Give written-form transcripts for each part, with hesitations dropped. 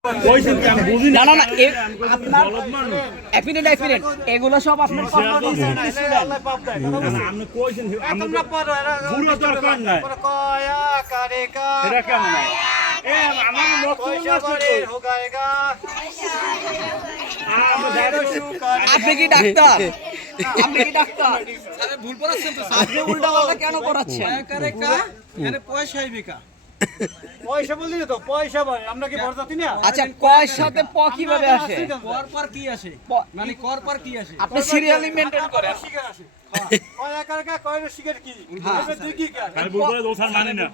না না না আপনার এক মিনিট এগুলো সব আপনার আপনি কি ডাক্তার? আপনি কি ডাক্তার? ভুল করাচ্ছেন তো, আপনি উল্টাপাল্টা কেন করাচ্ছেন? পয়সা বললি তো পয়সা ভাই আমরা কি বরজাতি না? আচ্ছা পয়সাতে প কিভাবে আসে? কর পর কি আসে? মানে কর পর কি আসে? আপনি সিরিয়ালি মেইনটেইন করেন। শিকার আসে। কয় একার কা কয় শিকার কি? এটা দুই কি কার? আমি বলবো দোষার মানি না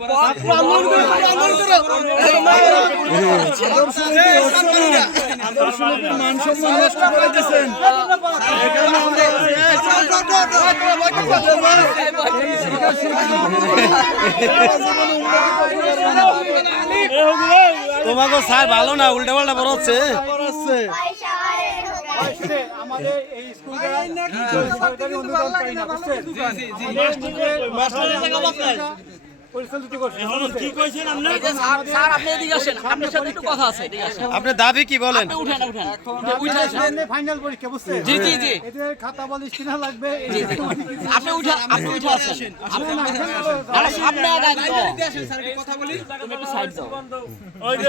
আদর্শ লোকের মান সম্মান নষ্ট করে দিয়েছেন। এখানে তোমাকে স্যার ভালো না, উল্টা পাল্টা পড়াচ্ছে। আমাদের এই স্কুলটা সরকারি অনুদান পাই না বুঝছেন? পরিচালিত করছে। কি কইছেন আপনি? স্যার আপনি এদিকে আসেন, আপনার সাথে একটু কথা আছে, এদিকে আসেন। আপনার দাবি কি বলেন? আপনি উঠেন সামনে ফাইনাল পরীক্ষা বুঝছেন? জি জি জি এদের খাতা বালিশ কিনা লাগবে। আপনি উঠে আসেন। আরে সামনে আগান তো। কথা বলি তুমি একটু সাইড দাও। ওই যে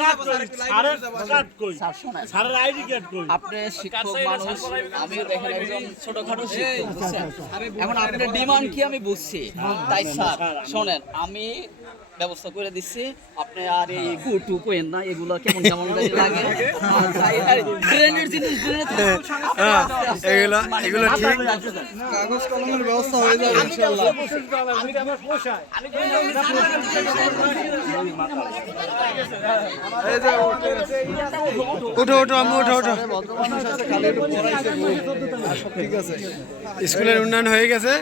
কাট কই সারের কাট কই স্যার শোনেন, সারের আইডি কার্ড কই আপনি শিক্ষক মানুষ, আমিও দেখেন একজন ছোটখাটো শিক্ষক বুঝছেন। এখন আপনার ডিমান্ড কি আমি বুঝছি, তাই স্যার শোনেন আমি ব্যবস্থা করে দিচ্ছি। আপনি আর এই কুটু কোয়েন না, এগুলো কেমন কেমন লাগে ড্রেনের জিনিস এগুলো ঠিক। কাগজ কলমের ব্যবস্থা হয়ে যাবে ইনশাআল্লাহ। আমি আমার পোষায়। উঠো উঠো আম্মু উঠো উঠো। স্কুলের উন্নয়ন হয়ে গেছে।